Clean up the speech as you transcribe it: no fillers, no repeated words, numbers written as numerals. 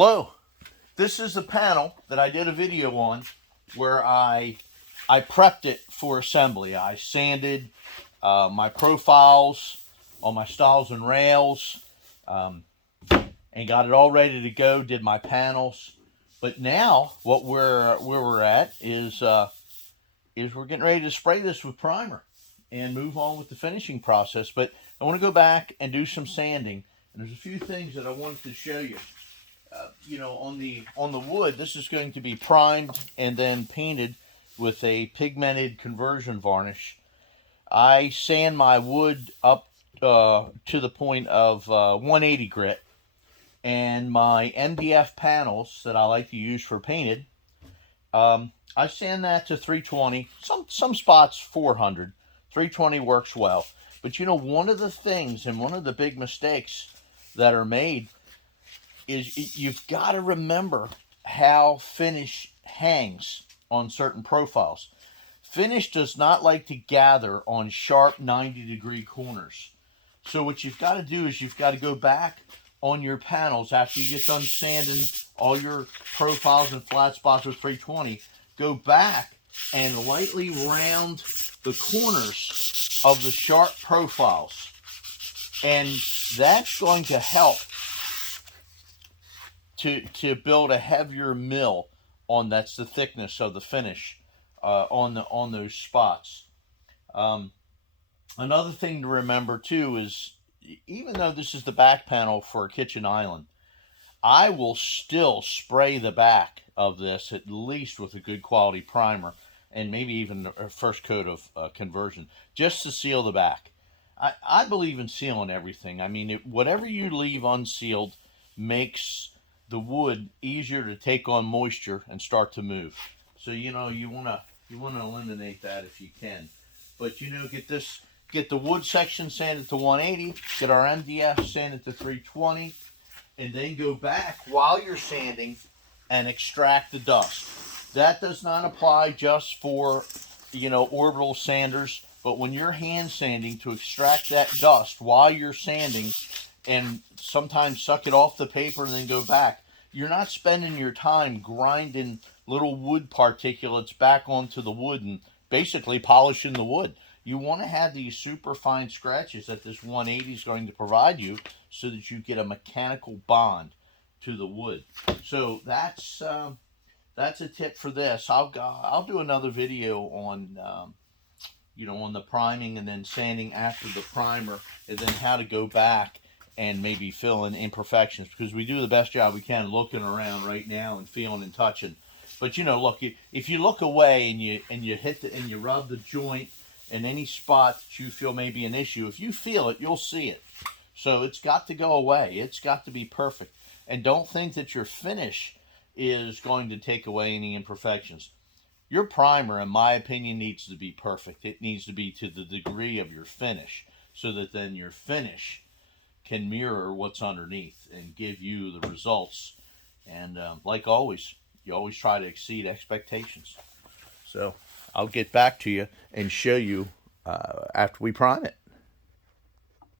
Hello, this is the panel that I did a video on where I prepped it for assembly. I sanded my profiles on my stiles and rails and got it all ready to go, did my panels. But now what where we're at is we're getting ready to spray this with primer and move on with the finishing process. But I want to go back and do some sanding, and there's a few things that I wanted to show you. On the wood, this is going to be primed and then painted with a pigmented conversion varnish. I sand my wood up to the point of 180 grit, and my MDF panels that I like to use for painted, I sand that to 320. Some spots 400. 320 works well. But one of the things and one of the big mistakes that are made is you've got to remember how finish hangs on certain profiles. Finish does not like to gather on sharp 90-degree corners. So what you've got to do is you've got to go back on your panels after you get done sanding all your profiles and flat spots with 320. Go back and lightly round the corners of the sharp profiles. And that's going to help to build a heavier mill on that's the thickness of the finish on those spots. Another thing to remember too is, even though this is the back panel for a kitchen island, I will still spray the back of this at least with a good quality primer and maybe even a first coat of conversion just to seal the back. I believe in sealing everything. I mean, whatever you leave unsealed makes the wood easier to take on moisture and start to move. So you want to eliminate that if you can. But get the wood section sanded to 180, get our MDF sanded to 320, and then go back while you're sanding and extract the dust. That does not apply just for orbital sanders, but when you're hand sanding, to extract that dust while you're sanding and sometimes suck it off the paper and then go back, you're not spending your time grinding little wood particulates back onto the wood and basically polishing the wood. You want to have these super fine scratches that this 180 is going to provide you so that you get a mechanical bond to the wood. So that's a tip for this. I'll do another video on on the priming and then sanding after the primer, and then how to go back and maybe fill in imperfections, because we do the best job we can looking around right now and feeling and touching. But look, if you look away and you hit and you rub the joint in any spot that you feel may be an issue, if you feel it, you'll see it. So it's got to go away. It's got to be perfect. And don't think that your finish is going to take away any imperfections. Your primer, in my opinion, needs to be perfect. It needs to be to the degree of your finish, so that then your finish can mirror what's underneath and give you the results. And like always, you always try to exceed expectations. So I'll get back to you and show you after we prime it.